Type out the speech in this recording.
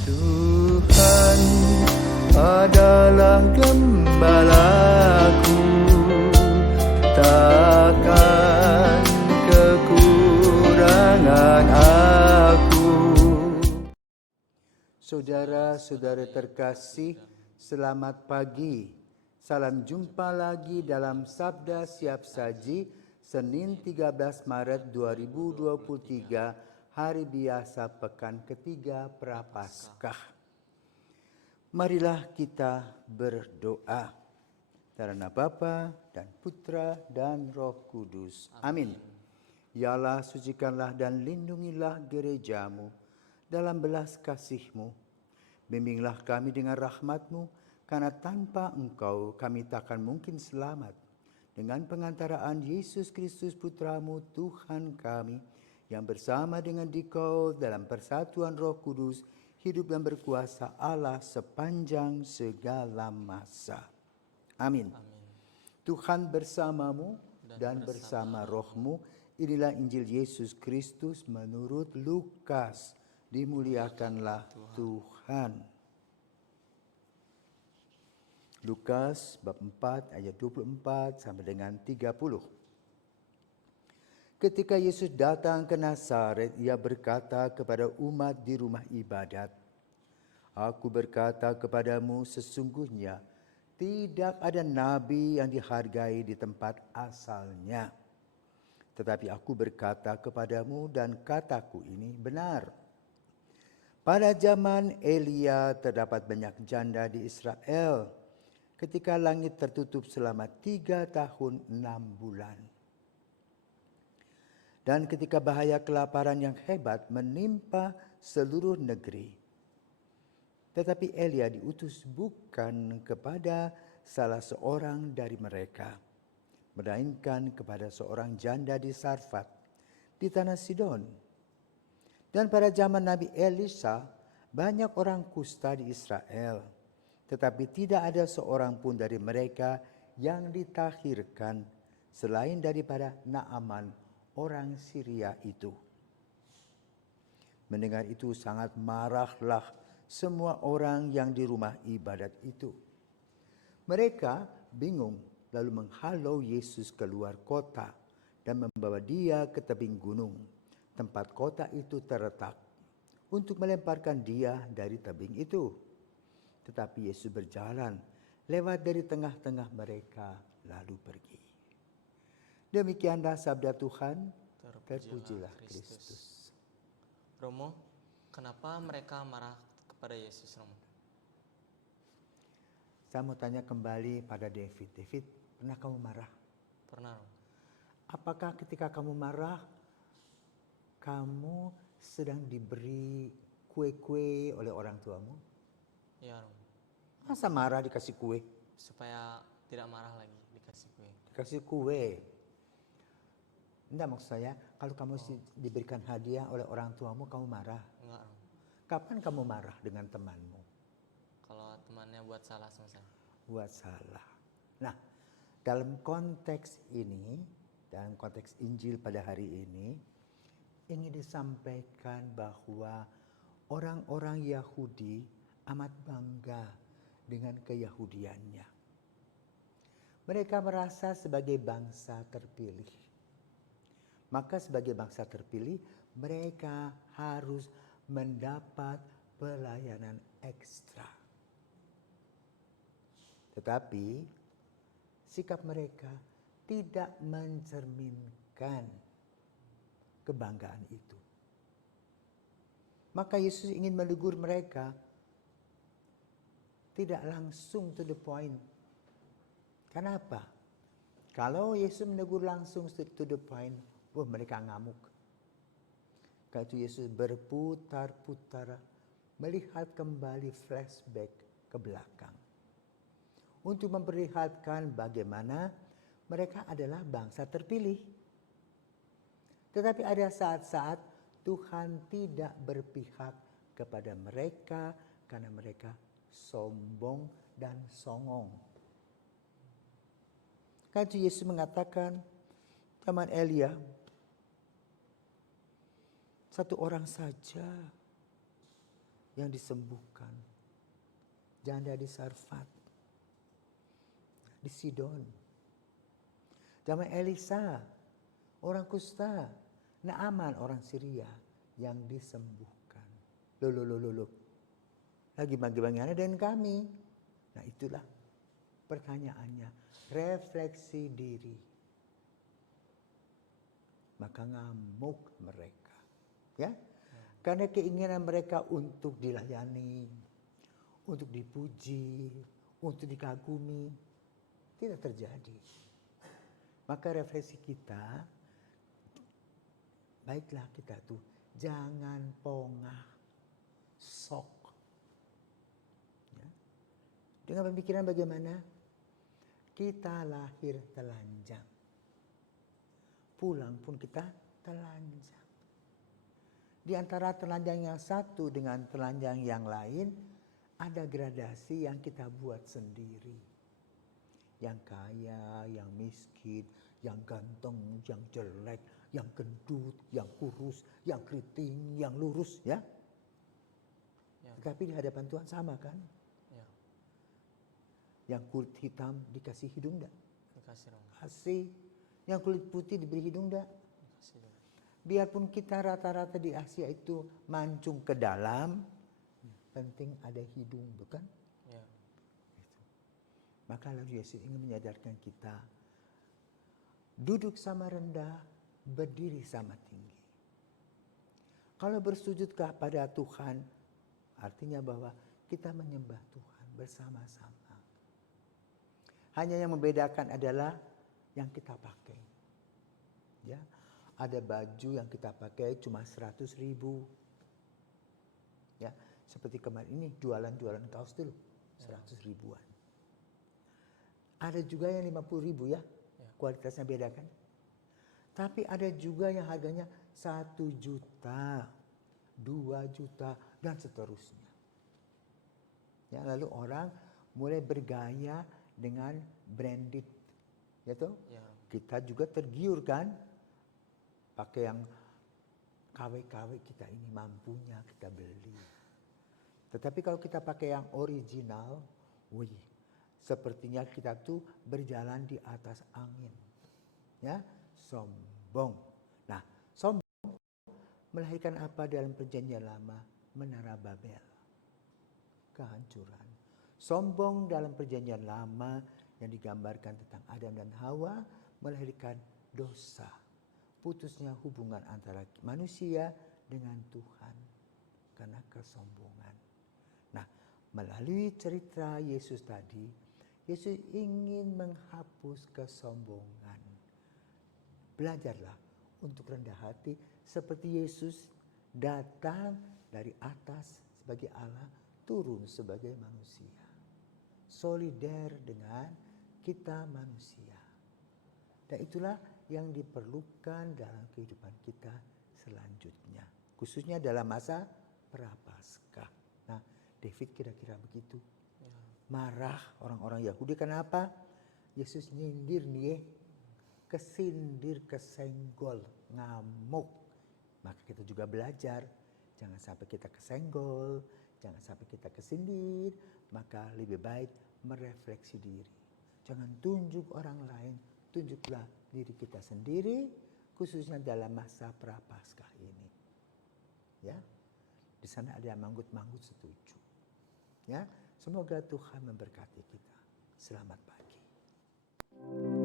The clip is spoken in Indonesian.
Tuhan adalah gembalaku, takkan kekurangan aku. Saudara-saudara terkasih, selamat pagi. Salam jumpa lagi dalam Sabda Siap Saji, Senin 13 Maret 2023, hari biasa pekan ketiga Prapaskah. Marilah kita berdoa. Dalam nama Bapa dan Putra dan Roh Kudus. Amin. Ya Allah, sucikanlah dan lindungilah gerejamu dalam belas kasih-Mu. Bimbinglah kami dengan rahmat-Mu, karena tanpa Engkau kami takkan mungkin selamat. Dengan pengantaraan Yesus Kristus Putra-Mu, Tuhan kami, yang bersama dengan Dikau dalam persatuan Roh Kudus, hidup dan berkuasa Allah sepanjang segala masa. Amin. Tuhan bersamamu dan bersama rohmu. Inilah Injil Yesus Kristus menurut Lukas. Dimuliakanlah Tuhan. Lukas bab 4 ayat 24 sampai dengan 30. Ketika Yesus datang ke Nazaret, ia berkata kepada umat di rumah ibadat, "Aku berkata kepadamu, sesungguhnya tidak ada nabi yang dihargai di tempat asalnya. Tetapi aku berkata kepadamu dan kataku ini benar. Pada zaman Elia terdapat banyak janda di Israel, ketika langit tertutup selama 3 tahun 6 bulan. Dan ketika bahaya kelaparan yang hebat menimpa seluruh negeri. Tetapi Elia diutus bukan kepada salah seorang dari mereka, melainkan kepada seorang janda di Sarfat, di tanah Sidon. Dan pada zaman Nabi Elisa, banyak orang kusta di Israel, tetapi tidak ada seorang pun dari mereka yang ditahirkan selain daripada Naaman, orang Syria itu." Mendengar itu sangat marahlah semua orang yang di rumah ibadat itu. Mereka bingung lalu menghalau Yesus keluar kota dan membawa dia ke tebing gunung, tempat kota itu terletak, untuk melemparkan dia dari tebing itu. Tetapi Yesus berjalan lewat dari tengah-tengah mereka lalu pergi. Demikianlah sabda Tuhan. Terpujilah Kristus. Romo, kenapa mereka marah kepada Yesus, Romo? Saya mau tanya kembali pada David. David, pernah kamu marah? Pernah, Romo. Apakah ketika kamu marah, kamu sedang diberi kue-kue oleh orang tuamu? Iya, Romo. Masa marah dikasih kue? Supaya tidak marah lagi, dikasih kue. Dikasih kue. Enggak, maksud saya, kalau kamu diberikan hadiah oleh orang tuamu, kamu marah? Enggak, Romo. Kapan kamu marah dengan temanmu? Kalau temannya buat salah sama saya. Buat salah. Nah, dalam konteks ini, dalam konteks Injil pada hari ini, ingin disampaikan bahwa orang-orang Yahudi amat bangga dengan keyahudiannya. Mereka merasa sebagai bangsa terpilih. Maka sebagai bangsa terpilih, mereka harus mendapat pelayanan ekstra. Tetapi sikap mereka tidak mencerminkan kebanggaan itu. Maka Yesus ingin menegur mereka, tidak langsung to the point. Kenapa? Kalau Yesus menegur langsung to the point, mereka ngamuk. Karena itu Yesus berputar-putar, melihat kembali flashback ke belakang. Untuk memperlihatkan bagaimana mereka adalah bangsa terpilih. Tetapi ada saat-saat Tuhan tidak berpihak kepada mereka karena mereka sombong dan songong. Karena itu Yesus mengatakan, zaman Elia, satu orang saja yang disembuhkan. Janda di Sarfat, di Sidon. Zaman Elisa, orang kusta. Naaman, orang Syria yang disembuhkan. Loh. Lagi bagaimana dengan kami? Nah itulah pertanyaannya. Refleksi diri. Maka ngamuk mereka. Ya, karena keinginan mereka untuk dilayani, untuk dipuji, untuk dikagumi, tidak terjadi. Maka refleksi kita, baiklah kita tuh jangan pongah, sok. Ya. Dengan pemikiran bagaimana? Kita lahir telanjang. Pulang pun kita telanjang. Di antara telanjang yang satu dengan telanjang yang lain, ada gradasi yang kita buat sendiri. Yang kaya, yang miskin, yang ganteng, yang jelek, yang gendut, yang kurus, yang keriting, yang lurus, ya. Tetapi di hadapan Tuhan sama kan? Ya. Yang kulit hitam dikasih hidung enggak? Dikasih dong. Kasih. Yang kulit putih diberi hidung enggak? Dikasih dong. Biarpun kita rata-rata di Asia itu mancung ke dalam, penting ada hidung, bukan? Ya. Maka lalu Yesus ingin menyadarkan kita, duduk sama rendah, berdiri sama tinggi. Kalau bersujud kepada Tuhan, artinya bahwa kita menyembah Tuhan bersama-sama. Hanya yang membedakan adalah yang kita pakai. Ya, ada baju yang kita pakai cuma 100.000. Ya, seperti kemarin ini jualan kaos dulu 100 ribuan. Ada juga yang 50.000 ya, kualitasnya beda kan. Tapi ada juga yang harganya 1 juta, 2 juta dan seterusnya. Ya, lalu orang mulai bergaya dengan branded, ya toh? Ya. Kita juga tergiur kan, pakai yang KW-KW kita ini mampunya kita beli. Tetapi kalau kita pakai yang original, wih, sepertinya kita tuh berjalan di atas angin. Ya, sombong. Nah, sombong melahirkan apa dalam perjanjian lama? Menara Babel. Kehancuran. Sombong dalam perjanjian lama yang digambarkan tentang Adam dan Hawa melahirkan dosa. Putusnya hubungan antara manusia dengan Tuhan karena kesombongan. Nah, melalui cerita Yesus tadi, Yesus ingin menghapus kesombongan. Belajarlah untuk rendah hati seperti Yesus datang dari atas sebagai Allah, turun sebagai manusia. Solider dengan kita manusia. Dan itulah yang diperlukan dalam kehidupan kita selanjutnya. Khususnya dalam masa Prapaskah. Nah, David kira-kira begitu. Ya. Marah orang-orang Yahudi. Kenapa? Yesus nyindir nih, kesindir, kesenggol, ngamuk. Maka kita juga belajar. Jangan sampai kita kesenggol, jangan sampai kita kesindir. Maka lebih baik merefleksi diri. Jangan tunjuk orang lain, tunjuklah diri kita sendiri, khususnya dalam masa Prapaskah ini. Ya, di sana ada yang manggut-manggut setuju. Ya, semoga Tuhan memberkati kita. Selamat pagi.